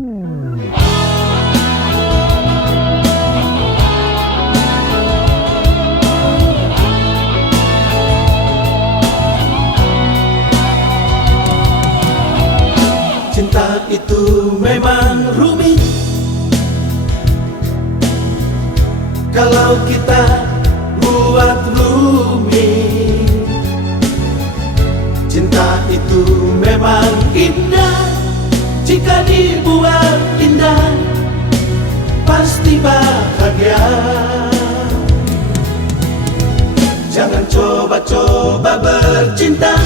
Cinta itu memang rumit kalau kita buat rumit. Cinta itu memang indah jika dibuat indah, pasti bahagia. Jangan coba-coba bercinta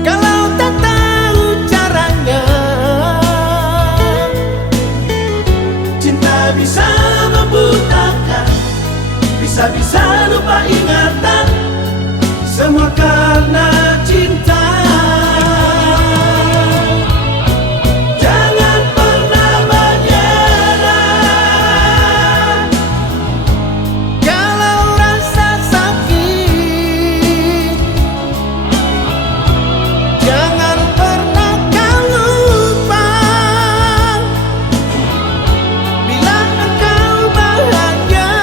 kalau tak tahu caranya. Cinta bisa membutakan, bisa-bisa lupa ingatan, semua karena cinta. Jangan pernah menyerah Kalau rasa sakit, jangan pernah kau lupa. Bila engkau bahagia,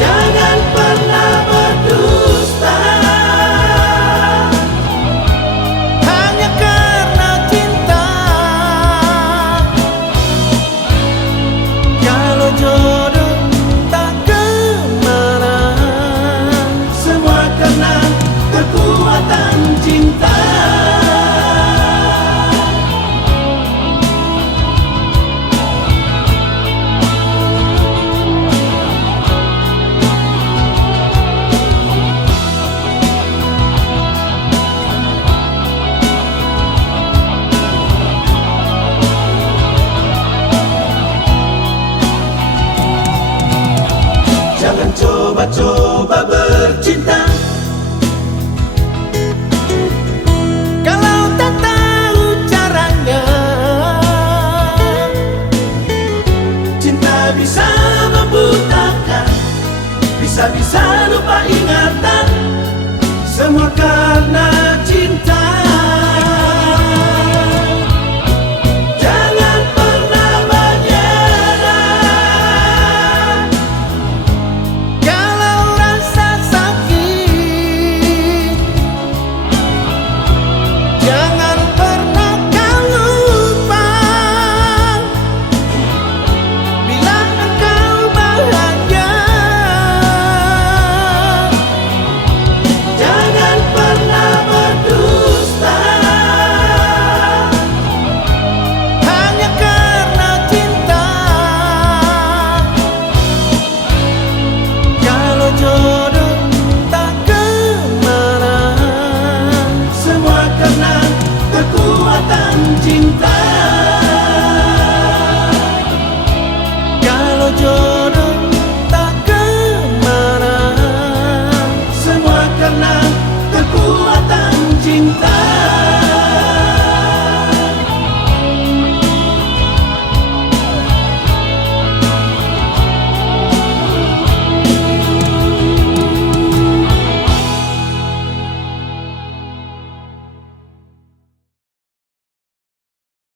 jangan pernah berdusta hanya karena cinta. Kalau jodoh tak kemana, semua karena kekuatan cinta. Jangan coba-coba bercinta kalau tak tahu caranya. cinta bisa membutakan, bisa-bisa lupa ingatan, semua